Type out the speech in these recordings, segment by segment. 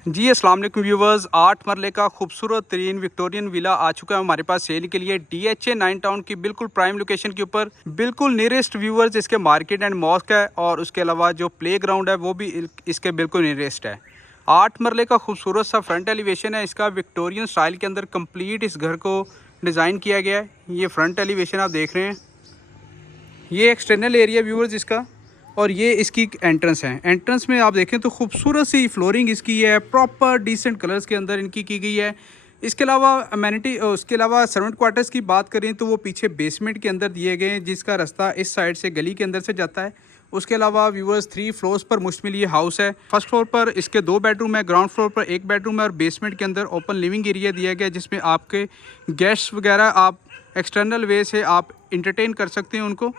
जी अस्सलाम वालेकुम व्यूवर्स, 8 मरले का खूबसूरत तरीन विक्टोरियन विला आ चुका है हमारे पास सेल के लिए DHA 9 टाउन की बिल्कुल प्राइम लोकेशन के ऊपर। बिल्कुल नियरेस्ट व्यूवर्स इसके मार्केट एंड मॉस्क है और उसके अलावा जो प्ले ग्राउंड है वो भी इसके बिल्कुल नियरेस्ट है। 8 मरले का खूबसूरत सा फ्रंट एलिवेशन है इसका, विक्टोरियन स्टाइल के अंदर कंप्लीट इस घर को डिज़ाइन किया गया है। ये फ्रंट एलिवेशन आप देख रहे हैं, ये एक्सटर्नल एरिया व्यूवर्स इसका, और ये इसकी एंट्रेंस है। एंट्रेंस में आप देखें तो खूबसूरत सी फ्लोरिंग इसकी है, प्रॉपर डिसेंट कलर्स के अंदर इनकी की गई है। इसके अलावा अमेनिटी, उसके अलावा सर्वेंट क्वार्टर्स की बात करें तो वो पीछे बेसमेंट के अंदर दिए गए हैं, जिसका रास्ता इस साइड से गली के अंदर से जाता है। उसके अलावा व्यूवर्स 3 फ्लोर्स पर मुश्तमिल ये हाउस है। फर्स्ट फ्लोर पर इसके 2 बेडरूम है, ग्राउंड फ्लोर पर 1 बेडरूम है और बेसमेंट के अंदर ओपन लिविंग एरिया दिया गया है, जिसमें आपके गेस्ट वगैरह आप एक्सटर्नल वे से आप इंटरटेन कर सकते हैं उनको।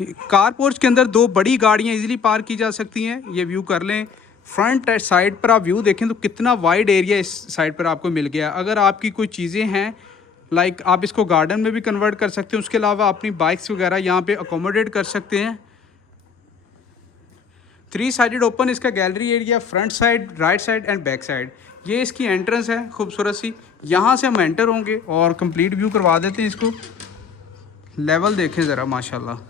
कार पोर्च के अंदर 2 बड़ी गाड़ियां इजीली पार्क की जा सकती हैं। ये व्यू कर लें, फ्रंट साइड पर आप व्यू देखें तो कितना वाइड एरिया इस साइड पर आपको मिल गया। अगर आपकी कोई चीज़ें हैं लाइक आप इसको गार्डन में भी कन्वर्ट कर सकते हैं, उसके अलावा अपनी बाइक्स वगैरह यहाँ पे अकोमोडेट कर सकते हैं। 3 साइडेड ओपन इसका gallery area, front side, right side and back side. ये इसकी एंट्रेंस है खूबसूरत सी। यहाँ से हम एंटर होंगे और कंप्लीट व्यू करवा देते हैं इसको। लेवल देखें ज़रा, माशाल्लाह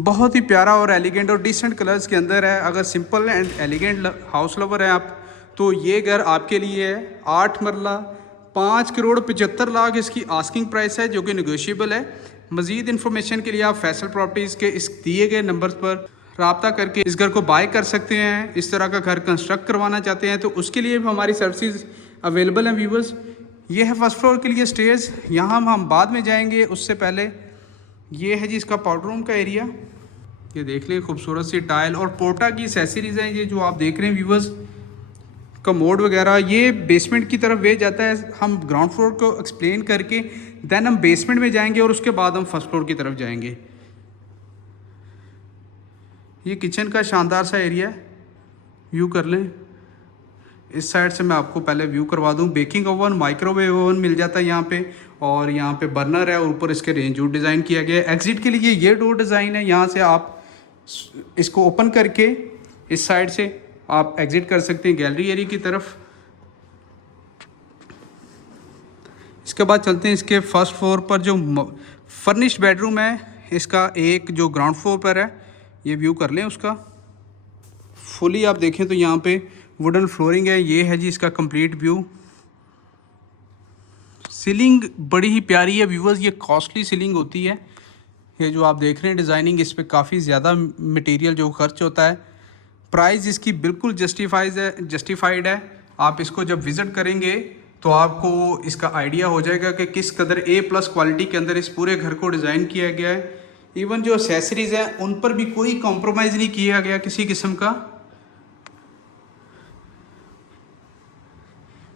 बहुत ही प्यारा और एलिगेंट और डिसेंट कलर्स के अंदर है। अगर simple and elegant house lover हैं आप तो ये घर आपके लिए है। 8 मरला 5,75,00,000 इसकी आस्किंग प्राइस है, जो कि नेगोशिएबल है। मज़ीद इन्फॉर्मेशन के लिए आप फैसल प्रॉपर्टीज़ के इस दिए गए नंबर पर रब्ता करके इस घर को बाय कर सकते हैं। इस तरह का घर कंस्ट्रक्ट करवाना चाहते हैं तो उसके लिए भी हमारी सर्विसेज अवेलेबल हैं व्यूवर्स। ये है फर्स्ट फ्लोर के लिए स्टेज, यहाँ हम बाद में जाएंगे। उससे पहले ये है जी इसका पाउडर रूम का एरिया। ये देख लें खूबसूरत सी टाइल और पोर्टा की एसेसरीज हैं ये जो आप देख रहे हैं व्यूवर्स। कमोड वगैरह ये बेसमेंट की तरफ वे जाता है। हम ग्राउंड फ्लोर को एक्सप्लेन करके देन हम बेसमेंट में जाएंगे और उसके बाद हम फर्स्ट फ्लोर की तरफ जाएंगे। ये किचन का शानदार सा एरिया है, व्यू कर लें। इस साइड से मैं आपको पहले व्यू करवा दूं। बेकिंग ओवन, माइक्रोवेव ओवन मिल जाता है यहाँ पे, और यहाँ पे बर्नर है और ऊपर इसके रेंज डोर डिज़ाइन किया गया है। एग्जिट के लिए ये डोर डिज़ाइन है, यहाँ से आप इसको ओपन करके इस साइड से आप एग्जिट कर सकते हैं गैलरी एरिया की तरफ। इसके बाद चलते हैं इसके फर्स्ट फ्लोर पर जो फर्निश्ड बेडरूम है इसका, एक जो ग्राउंड फ्लोर पर है, ये व्यू कर लें उसका। फुली आप देखें तो यहाँ पे वुडन फ्लोरिंग है। ये है जी इसका कंप्लीट व्यू। सीलिंग बड़ी ही प्यारी है व्यूवर्स, ये कॉस्टली सीलिंग होती है। ये जो आप देख रहे हैं डिज़ाइनिंग, इस पर काफ़ी ज़्यादा मटेरियल जो खर्च होता है। प्राइस इसकी बिल्कुल जस्टिफाइड है। आप इसको जब विज़िट करेंगे तो आपको इसका आइडिया हो जाएगा कि किस कदर A+ क्वालिटी के अंदर इस पूरे घर को डिज़ाइन किया गया है। इवन जो एसेसरीज़ हैं उन पर भी कोई कॉम्प्रोमाइज़ नहीं किया गया किसी किस्म का।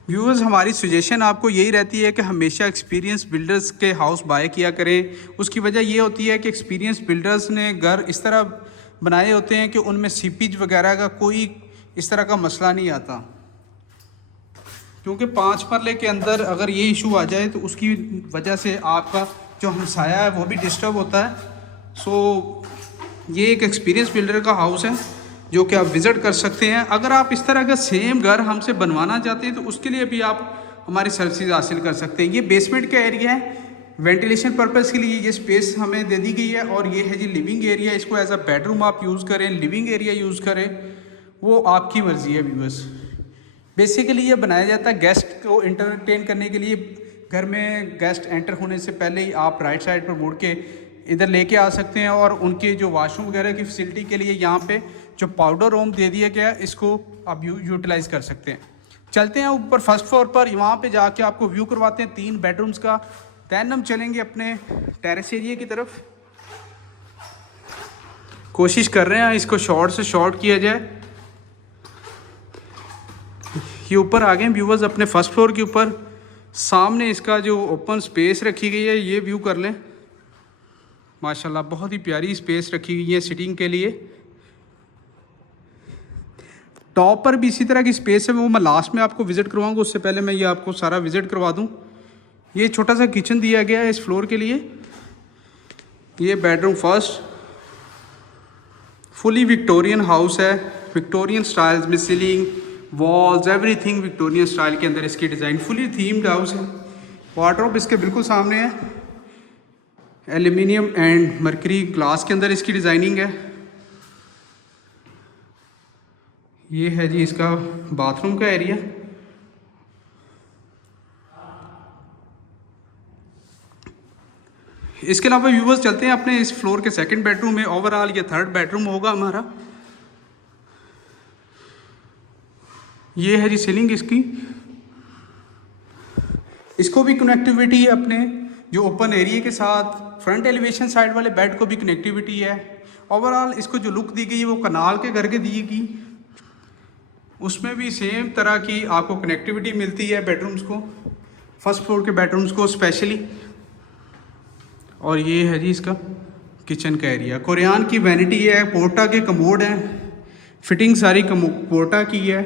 व्यूअर्स, हमारी सजेशन आपको यही रहती है कि हमेशा एक्सपीरियंस बिल्डर्स के हाउस बाय किया करें। उसकी वजह ये होती है कि एक्सपीरियंस बिल्डर्स ने घर इस तरह बनाए होते हैं कि उनमें सीपेज वगैरह का कोई इस तरह का मसला नहीं आता। क्योंकि 5 मरले के अंदर अगर ये इशू आ जाए तो उसकी वजह से आपका जो हमसाया है वो भी डिस्टर्ब होता है। सो ये एक एक्सपीरियंस बिल्डर का हाउस है जो कि आप विज़िट कर सकते हैं। अगर आप इस तरह का सेम घर हमसे बनवाना चाहते हैं तो उसके लिए भी आप हमारी सर्विसेज हासिल कर सकते हैं। ये बेसमेंट का एरिया है, वेंटिलेशन पर्पज़ के लिए ये स्पेस हमें दे दी गई है। और ये है जी लिविंग एरिया, इसको एज अ बेडरूम आप यूज़ करें, लिविंग एरिया यूज़ करें, वो आपकी मर्ज़ी है व्यूअर्स। बेसिकली ये बनाया जाता है गेस्ट को इंटरटेन करने के लिए। घर में गेस्ट एंटर होने से पहले ही आप राइट साइड पर मुड़ के इधर लेके आ सकते हैं, और उनके जो वाशरूम वगैरह की फैसिलिटी के लिए यहाँ पे जो पाउडर रूम दे दिया गया है इसको आप यूटिलाइज़ कर सकते हैं। चलते हैं ऊपर फर्स्ट फ्लोर पर, वहाँ पे जाके आपको व्यू करवाते हैं 3 बेडरूम्स का। दैन हम चलेंगे अपने टेरेस एरिया की तरफ। कोशिश कर रहे हैं इसको शॉर्ट से शॉर्ट किया जाए। ये ऊपर आ गए व्यूवर्स अपने फर्स्ट फ्लोर के ऊपर। सामने इसका जो ओपन स्पेस रखी गई है ये व्यू कर लें। माशाल्लाह बहुत ही प्यारी स्पेस रखी गई है सिटिंग के लिए। टॉप पर भी इसी तरह की स्पेस है, वो मैं लास्ट में आपको विज़िट करवाऊंगा। उससे पहले मैं ये आपको सारा विज़िट करवा दूं। ये छोटा सा किचन दिया गया है इस फ्लोर के लिए। ये bedroom first, fully Victorian house है, विक्टोरियन स्टाइल्स में ceiling walls everything Victorian style के अंदर इसकी डिज़ाइन फुली थीम्ड हाउस है। वार्डरोब इसके बिल्कुल सामने है, एल्यूमिनियम एंड मरकरी ग्लास के अंदर इसकी डिज़ाइनिंग है। ये है जी इसका बाथरूम का एरिया। इसके अलावा व्यूवर्स चलते हैं अपने इस फ्लोर के सेकंड बेडरूम में। ओवरऑल ये थर्ड बेडरूम होगा हमारा। ये है जी सीलिंग इसकी। इसको भी कनेक्टिविटी है अपने जो ओपन एरिया के साथ। फ्रंट एलिवेशन साइड वाले बेड को भी कनेक्टिविटी है। ओवरऑल इसको जो लुक दी गई है वो कनाल के घर के दी गई, उसमें भी सेम तरह की आपको कनेक्टिविटी मिलती है बेडरूम्स को, फर्स्ट फ्लोर के बेडरूम्स को स्पेशली। और ये है जी इसका किचन का एरिया। कोरियान की वैनिटी है, पोर्टा के कमोड हैं, फिटिंग सारी पोर्टा की है।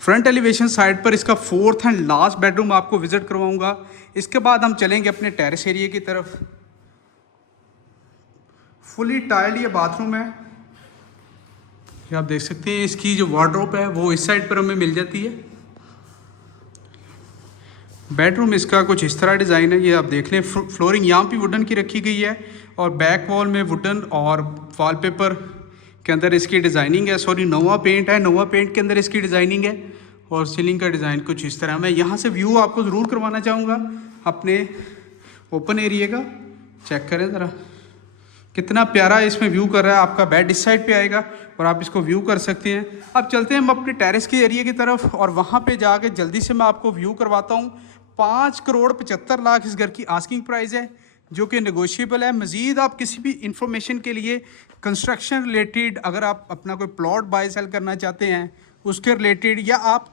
फ्रंट एलिवेशन साइड पर इसका फोर्थ एंड लास्ट बेडरूम आपको विजिट करवाऊंगा। इसके बाद हम चलेंगे अपने टेरेस एरिया की तरफ। फुली टाइल्ड ये बाथरूम है। ये आप देख सकते हैं इसकी जो वार्डरोब है वो इस साइड पर हमें मिल जाती है। बेडरूम इसका कुछ इस तरह डिज़ाइन है, ये आप देख लें। फ्लोरिंग यहाँ पे वुडन की रखी गई है और बैक वॉल में वुडन और वॉलपेपर के अंदर इसकी डिज़ाइनिंग है। सॉरी नोवा पेंट है, नोवा पेंट के अंदर इसकी डिज़ाइनिंग है। और सीलिंग का डिज़ाइन कुछ इस तरह। मैं यहाँ से व्यू आपको ज़रूर करवाना चाहूँगा अपने ओपन एरिया का। चेक करें ज़रा कितना प्यारा इसमें व्यू कर रहा है। आपका बेड इस साइड पे आएगा और आप इसको व्यू कर सकते हैं। अब चलते हैं हम अपने टेरेस के एरिया की तरफ और वहाँ पे जाके जल्दी से मैं आपको व्यू करवाता हूँ। 5,75,00,000 इस घर की आस्किंग प्राइस है जो कि नेगोशिएबल है। मज़ीद आप किसी भी इंफॉर्मेशन के लिए कंस्ट्रक्शन रिलेटेड, अगर आप अपना कोई प्लॉट बाय सेल करना चाहते हैं उसके रिलेटेड, या आप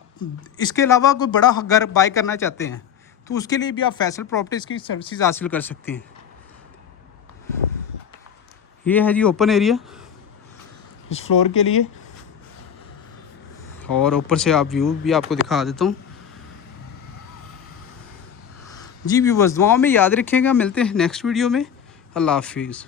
इसके अलावा कोई बड़ा घर बाय करना चाहते हैं तो उसके लिए भी आप फैसल प्रॉपर्टीज़ की सर्विसेज हासिल कर सकते हैं। ये है जी ओपन एरिया इस फ्लोर के लिए। और ऊपर से आप व्यू भी आपको दिखा देता हूँ। जी व्यूअर्स दुआओं में याद रखिएगा। मिलते हैं नेक्स्ट वीडियो में। अल्लाह हाफिज़।